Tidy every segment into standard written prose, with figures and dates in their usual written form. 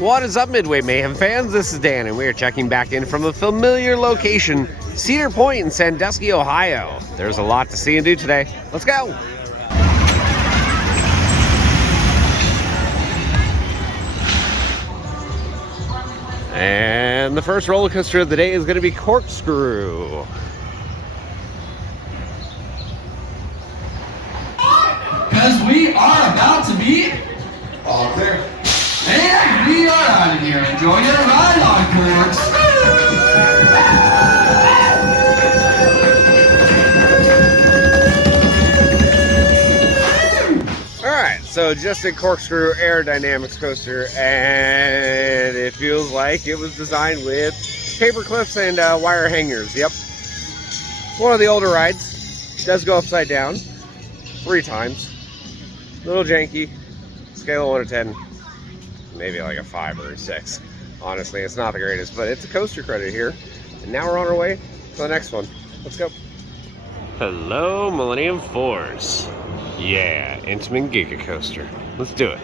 What is up, Midway Mayhem fans? This is Dan, and we are checking back in from a familiar location, Cedar Point in Sandusky, Ohio. There's a lot to see and do today. Let's go! And the first roller coaster of the day is going to be Corkscrew. Because we are about to be all clear. And we are out of here. Enjoy your ride on Corkscrew. Alright, so just a Corkscrew aerodynamics coaster, and it feels like it was designed with paper clips and wire hangers. Yep. It's one of the older rides. It does go upside down 3 times. A little janky. Scale of 1 to 10. Maybe like a 5 or a 6. Honestly, it's not the greatest, but it's a coaster credit here. And now we're on our way to the next one. Let's go. Hello, Millennium Force. Yeah, Intamin Giga Coaster. Let's do it.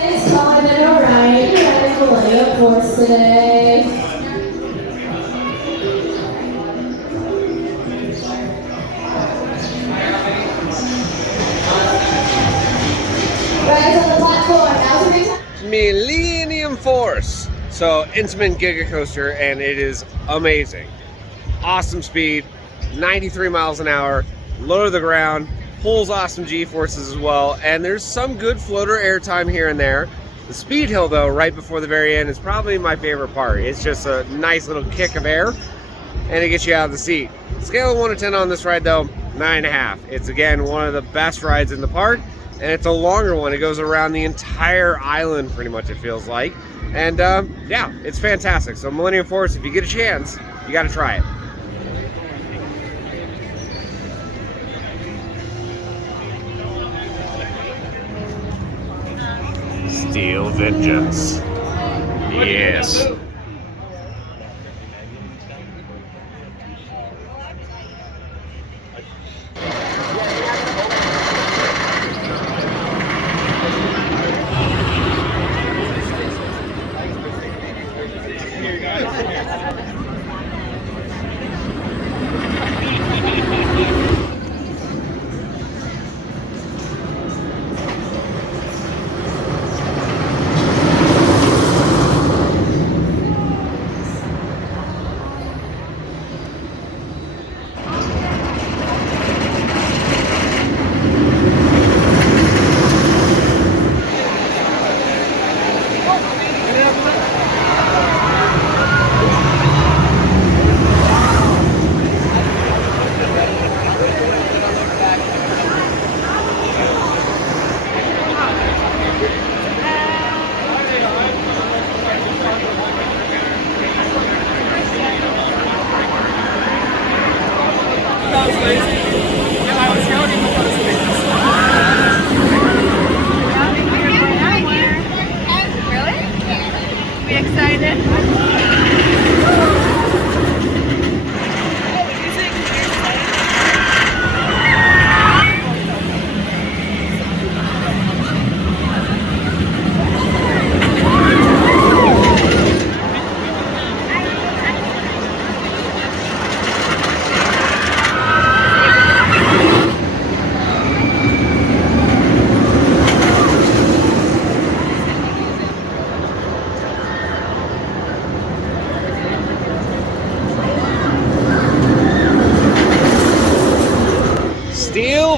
It's time and alright, you're at Millennium Force today. Rise on the platform, now's the time. Millennium Force. So, Intamin Giga Coaster, and it is amazing. Awesome speed, 93 miles an hour, low to the ground, pulls awesome G-forces as well, and there's some good floater airtime here and there. The speed hill, though, right before the very end is probably my favorite part. It's just a nice little kick of air, and it gets you out of the seat. Scale of 1 to 10 on this ride, though, 9.5. It's, again, one of the best rides in the park, and it's a longer one. It goes around the entire island, pretty much, it feels like. And, yeah, it's fantastic. So, Millennium Force, if you get a chance, you got to try it. Steel Vengeance. Yes.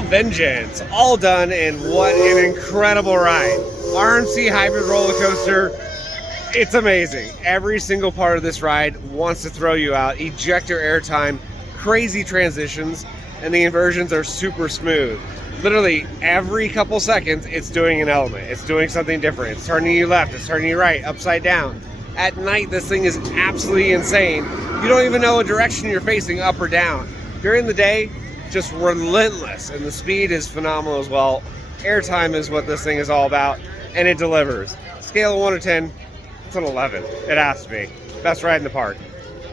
Vengeance, all done, and what an incredible ride. RMC hybrid roller coaster. It's amazing. Every single part of this ride wants to throw you out. Ejector airtime, crazy transitions, and the inversions are super smooth. Literally every couple seconds it's doing an element. It's doing something different. It's turning you left, it's turning you right, upside down. At night this thing is absolutely insane. You don't even know what direction you're facing, up or down. During the day, just relentless, and the speed is phenomenal as well. Airtime is what this thing is all about, and it delivers. Scale of 1 to 10, it's an 11. It has to be. Best ride in the park.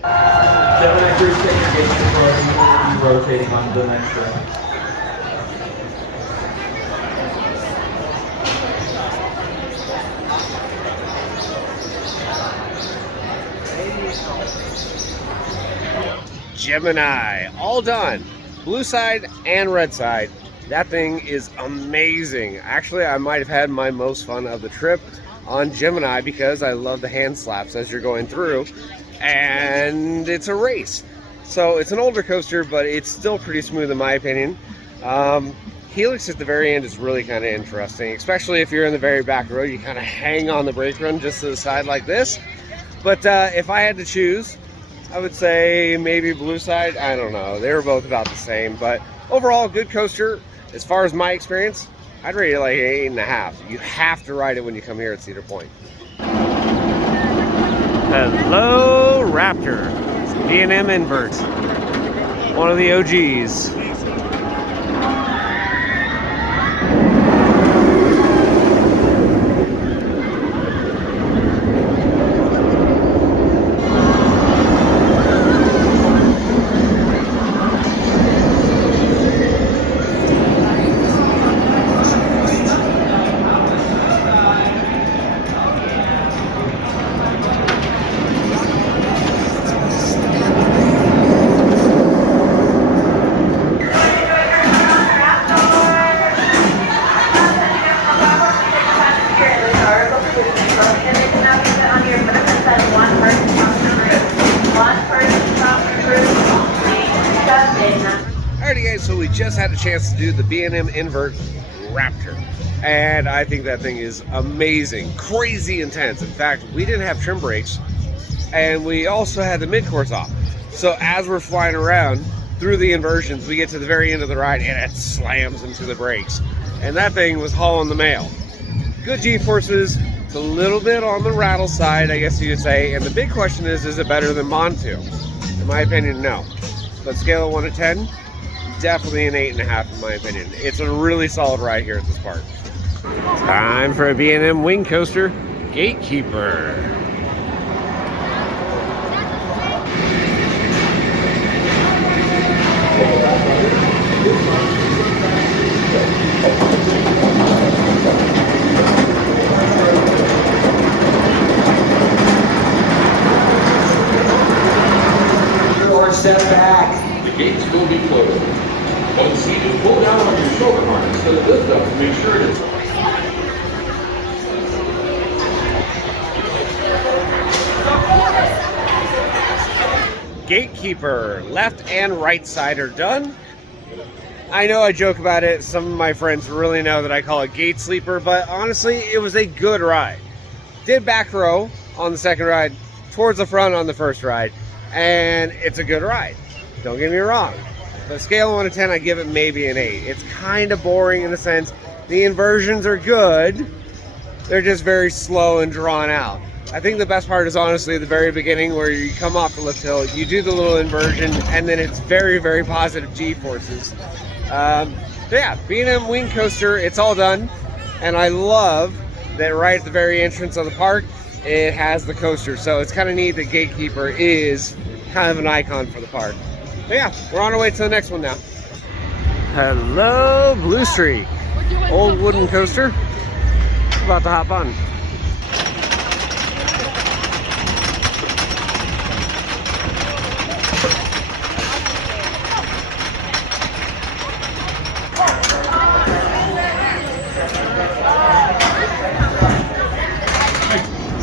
Gemini crew, take your Gatekeeper, rotating on the next run. Gemini, all done. Blue side and red side. That thing is amazing. Actually, I might have had my most fun of the trip on Gemini because I love the hand slaps as you're going through, and it's a race. So it's an older coaster, but it's still pretty smooth in my opinion. Helix at the very end is really kind of interesting, especially if you're in the very back row. You kind of hang on the brake run just to the side like this. But if I had to choose, I would say maybe blue side. I don't know. They were both about the same, but overall, good coaster. As far as my experience, I'd rate it like an 8.5. You have to ride it when you come here at Cedar Point. Hello, Raptor. B&M invert. One of the OGs. Alrighty guys, so we just had a chance to do the B&M Invert Raptor, and I think that thing is amazing, crazy intense. In fact, we didn't have trim brakes, and we also had the mid-course off. So as we're flying around through the inversions, we get to the very end of the ride and it slams into the brakes. And that thing was hauling the mail. Good G-forces, it's a little bit on the rattle side, I guess you could say, and the big question is it better than Montu? In my opinion, no. But scale of 1 to 10, definitely an 8.5 in my opinion. It's a really solid ride here at this park. Time for a B&M wing coaster, Gatekeeper. Step back. The gates will be closed. When seated, pull down on your shoulder harness to lift up to make sure it is. Gatekeeper, left and right side are done. I know I joke about it. Some of my friends really know that I call it Gate Sleeper, but honestly, it was a good ride. Did back row on the second ride, towards the front on the first ride, and it's a good ride. Don't get me wrong. But scale of 1 to 10, I give it maybe an 8. It's kind of boring in a sense. The inversions are good. They're just very slow and drawn out. I think the best part is honestly the very beginning where you come off the lift hill, you do the little inversion, and then it's very, very positive G-forces. Yeah, B&M wing coaster, it's all done. And I love that right at the very entrance of the park, it has the coaster. So it's kind of neat that Gatekeeper is kind of an icon for the park. But yeah, we're on our way to the next one now. Hello, Blue Streak. Old wooden coaster. About to hop on.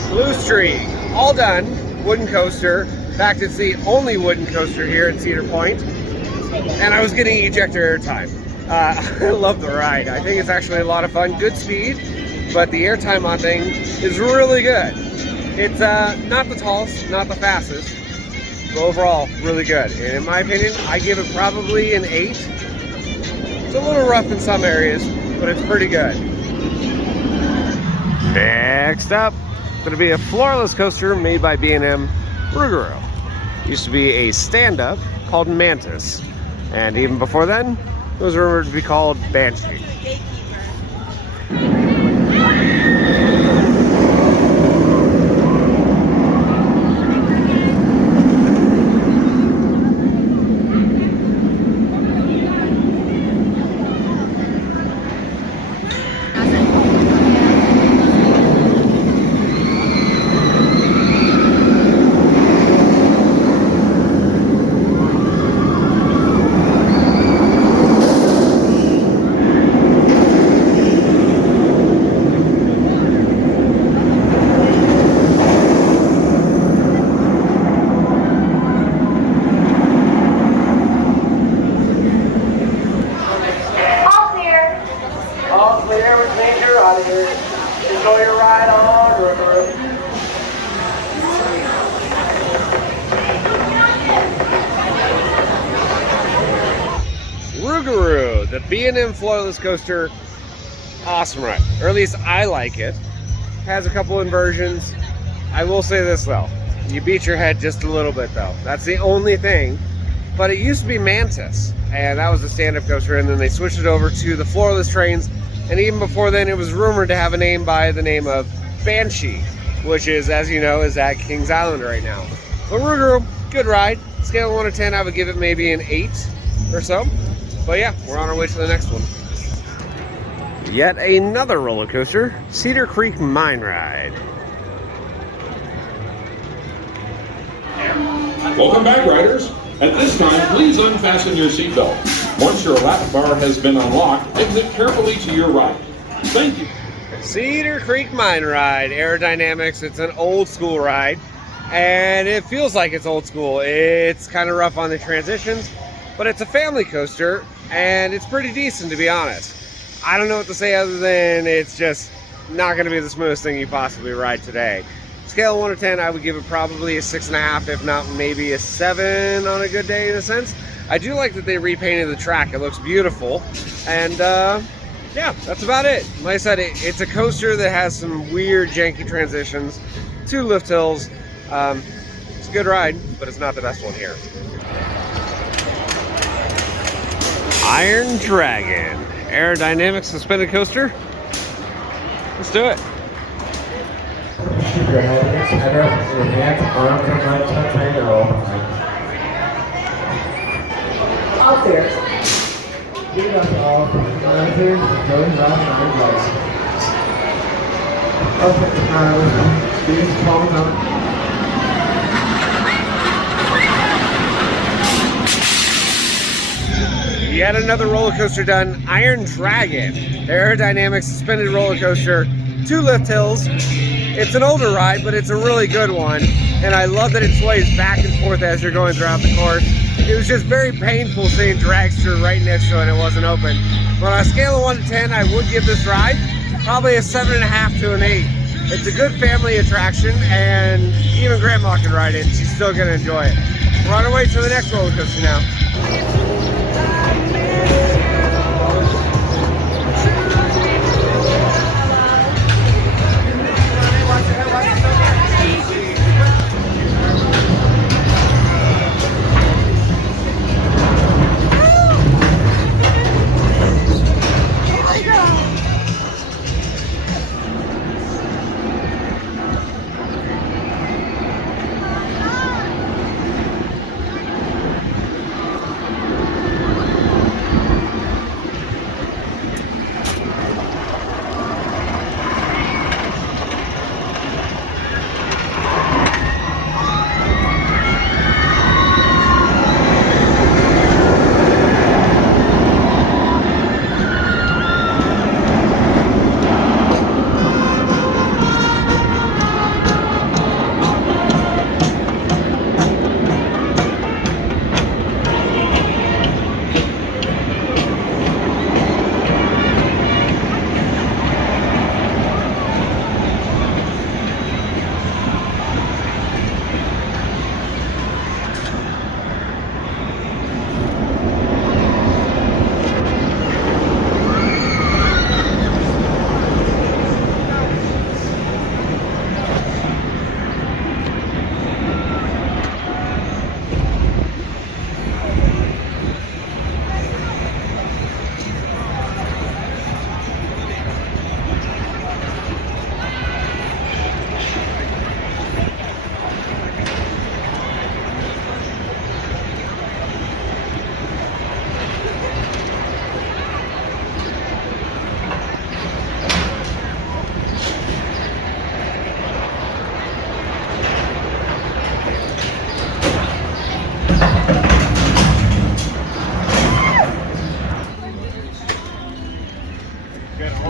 Blue Streak, all done. Wooden coaster. In fact, it's the only wooden coaster here at Cedar Point. And I was getting ejector airtime. I love the ride. I think it's actually a lot of fun. Good speed. but the airtime on thing is really good. It's not the tallest, not the fastest, but overall really good. And in my opinion, I give it probably an 8. It's a little rough in some areas, but it's pretty good. Next up, going to be a floorless coaster made by B&M Rougarou. Used to be a stand-up called Mantis, and even before then, it was rumored to be called Banshee. Enjoy your ride on Rougarou. Rougarou, the B&M floorless coaster, awesome ride, or at least I like it. Has a couple inversions. I will say this though, you beat your head just a little bit though. That's the only thing. But it used to be Mantis, and that was the stand-up coaster, and then they switched it over to the floorless trains. And even before then, it was rumored to have a name by the name of Banshee, which is, as you know, is at Kings Island right now. But Rougarou, good ride. Scale of 1 to 10, I would give it maybe an 8 or so. But yeah, we're on our way to the next one. Yet another roller coaster, Cedar Creek Mine Ride. Welcome back, riders. At this time, please unfasten your seatbelt. Once your lap bar has been unlocked, exit carefully to your right. Thank you. Cedar Creek Mine Ride, aerodynamics. It's an old school ride, and it feels like it's old school. It's kind of rough on the transitions, but it's a family coaster, and it's pretty decent, to be honest. I don't know what to say other than it's just not going to be the smoothest thing you possibly ride today. Scale of 1 to 10, I would give it probably a 6.5, if not maybe a 7 on a good day in a sense. I do like that they repainted the track. It looks beautiful. And yeah, that's about it. Like I said, it's a coaster that has some weird janky transitions, 2 lift hills. It's a good ride, but it's not the best one here. Iron Dragon, aerodynamic suspended coaster. Let's do it. Keep your head up, your hands, arms, and legs touch and open. Out there. Get up all right here, going around and legs. Open the arms, these palms up. Yet another roller coaster done, Iron Dragon, aerodynamic suspended roller coaster, 2 lift hills. It's an older ride, but it's a really good one, and I love that it sways back and forth as you're going throughout the course. It was just very painful seeing Dragster right next to it and it wasn't open. But on a scale of 1 to 10, I would give this ride probably a 7.5 to an 8. It's a good family attraction, and even Grandma can ride it. She's still going to enjoy it. We're on our way to the next roller coaster now.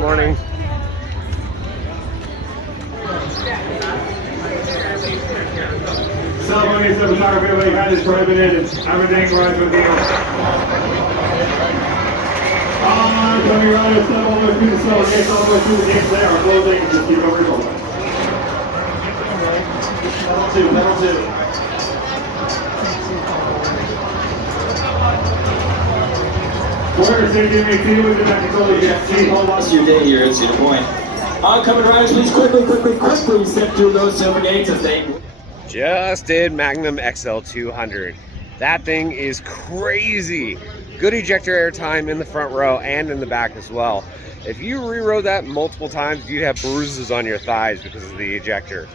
morning. Celebrating the photography had is prohibited. Everything runs with you. Coming right as step all the way through the cell gates, all the way through the gates there are closing. Just keep over your shoulder. Level 2. We're taking a team with the back control. You can see hold on. Your day here at Cedar Point. Oncoming riders, please quickly step through those silver gates as they... Just did Magnum XL 200. That thing is crazy. Good ejector air time in the front row and in the back as well. If you rerode that multiple times, you'd have bruises on your thighs because of the ejector.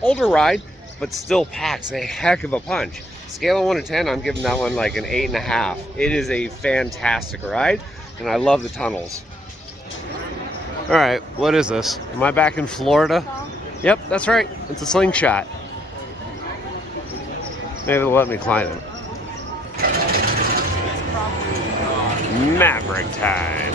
Older ride, but still packs a heck of a punch. Scale of 1 to 10, I'm giving that one like an 8.5. It is a fantastic ride, and I love the tunnels. All right, what is this? Am I back in Florida? Yep, that's right. It's a slingshot. Maybe they'll let me climb it. Maverick time.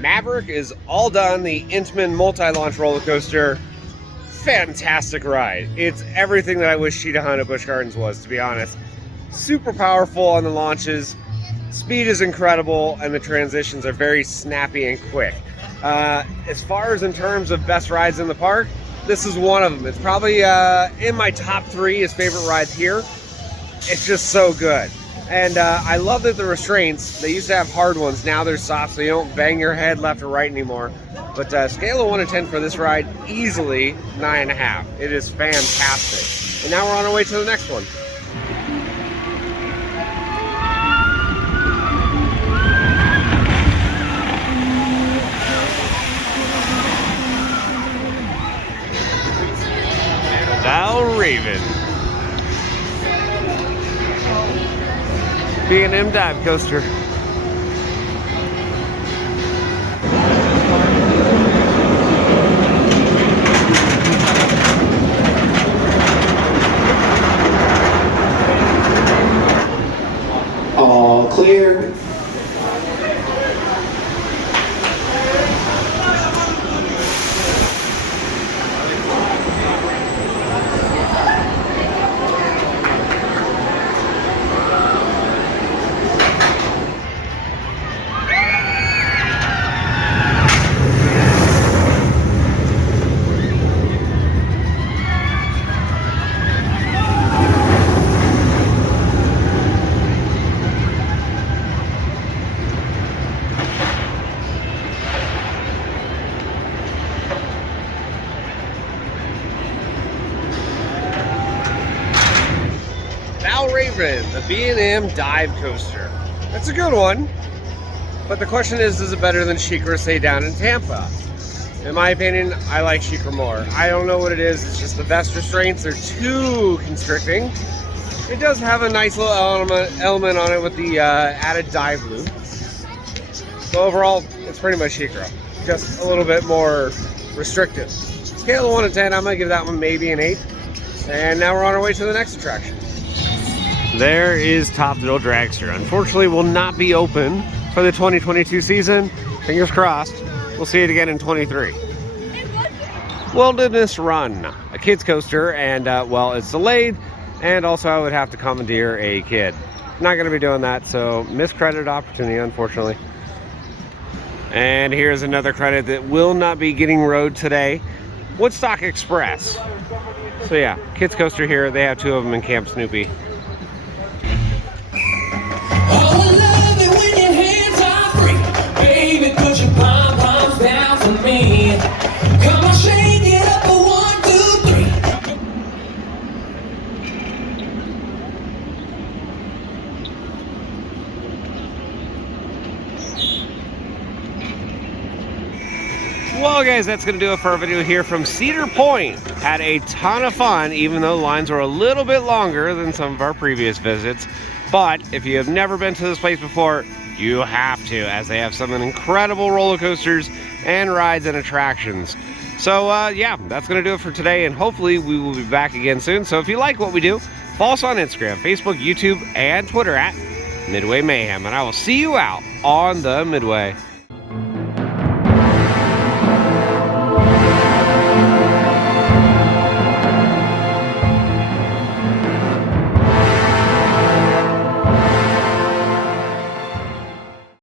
Maverick is all done, the Intamin multi-launch roller coaster. Fantastic ride. It's everything that I wish Cheetah Hunt at Busch Gardens was, to be honest. Super powerful on the launches, speed is incredible, and the transitions are very snappy and quick. As far as in terms of best rides in the park, this is one of them. It's probably in my top 3 as favorite rides here. It's just so good. And I love that the restraints, they used to have hard ones, now they're soft so you don't bang your head left or right anymore. But scale of 1 to 10 for this ride, easily 9.5. It is fantastic. And now we're on our way to the next one. Val Raven. B&M dive coaster. All clear. Val Raven, the B&M dive coaster. That's a good one, but the question is it better than Sheikra, say, down in Tampa? In my opinion, I like Sheikra more. I don't know what it is, it's just the vest restraints are too constricting. It does have a nice little element on it with the added dive loop. So overall, it's pretty much Shikra, just a little bit more restrictive. Scale of 1 to 10, I'm gonna give that one maybe an 8. And now we're on our way to the next attraction. There is Top Thrill Dragster. Unfortunately, will not be open for the 2022 season. Fingers crossed. We'll see it again in 23. Wilderness Run, a kids coaster, and well, it's delayed, and also I would have to commandeer a kid. Not going to be doing that, so missed credit opportunity, unfortunately. And here's another credit that will not be getting rode today. Woodstock Express. So yeah, kids coaster here. They have 2 of them in Camp Snoopy. Well guys, that's going to do it for our video here from Cedar Point. Had a ton of fun, even though the lines were a little bit longer than some of our previous visits. But if you have never been to this place before, you have to, as they have some incredible roller coasters and rides and attractions. So yeah, that's going to do it for today, and hopefully we will be back again soon. So if you like what we do, follow us on Instagram, Facebook, YouTube, and Twitter at Midway Mayhem, and I will see you out on the Midway.